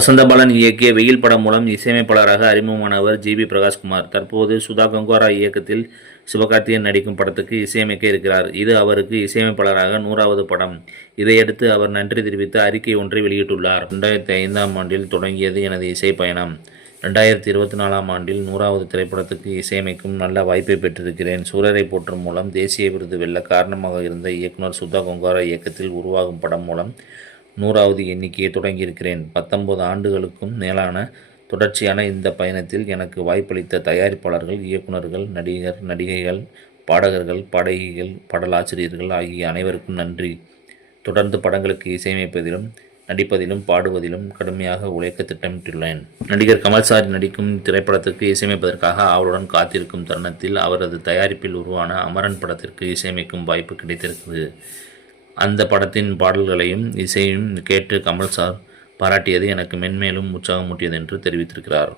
வசந்தபாலன் இயக்கிய வெயில் படம் மூலம் இசையமைப்பாளராக அறிமுகமானவர் ஜி பி பிரகாஷ்குமார். தற்போது சுதா கங்குவாரா இயக்கத்தில் சிவகார்த்தியன் நடிக்கும் படத்துக்கு இசையமைக்க இருக்கிறார். இது அவருக்கு இசையமைப்பாளராக நூறாவது படம். இதையடுத்து அவர் நன்றி தெரிவித்து அறிக்கை ஒன்றை வெளியிட்டுள்ளார். ரெண்டாயிரத்தி ஐந்தாம் ஆண்டில் தொடங்கியது எனது இசை பயணம். ரெண்டாயிரத்தி இருபத்தி நாலாம் ஆண்டில் நூறாவது திரைப்படத்துக்கு இசையமைக்கும் நல்ல வாய்ப்பை பெற்றிருக்கிறேன். சூரரை போற்றும் மூலம் தேசிய விருது வெல்ல காரணமாக இருந்த இயக்குனர் சுதா கொங்காரா இயக்கத்தில் உருவாகும் படம் மூலம் நூறாவது எண்ணிக்கையை தொடங்கியிருக்கிறேன். பத்தொன்பது ஆண்டுகளுக்கும் மேலான தொடர்ச்சியான இந்த பயணத்தில் எனக்கு வாய்ப்பளித்த தயாரிப்பாளர்கள் இயக்குனர்கள் நடிகர் நடிகைகள் பாடகர்கள் பாடகிகள் பாடலாசிரியர்கள் ஆகிய அனைவருக்கும் நன்றி. தொடர்ந்து படங்களுக்கு இசையமைப்பதிலும் நடிப்பதிலும் பாடுவதிலும் கடுமையாக உழைக்க திட்டமிட்டுள்ளேன். நடிகர் கமல் சார் நடிக்கும் திரைப்படத்திற்கு இசையமைப்பதற்காக அவருடன் காத்திருக்கும் தருணத்தில் அவரது தயாரிப்பில் உருவான அமரன் படத்திற்கு இசையமைக்கும் வாய்ப்பு கிடைத்திருக்கிறது. அந்த படத்தின் பாடல்களையும் இசையும் கேட்டு கமல் சார் பாராட்டியது எனக்கு மென்மேலும் உற்சாகமூட்டியது என்று தெரிவித்திருக்கிறார்.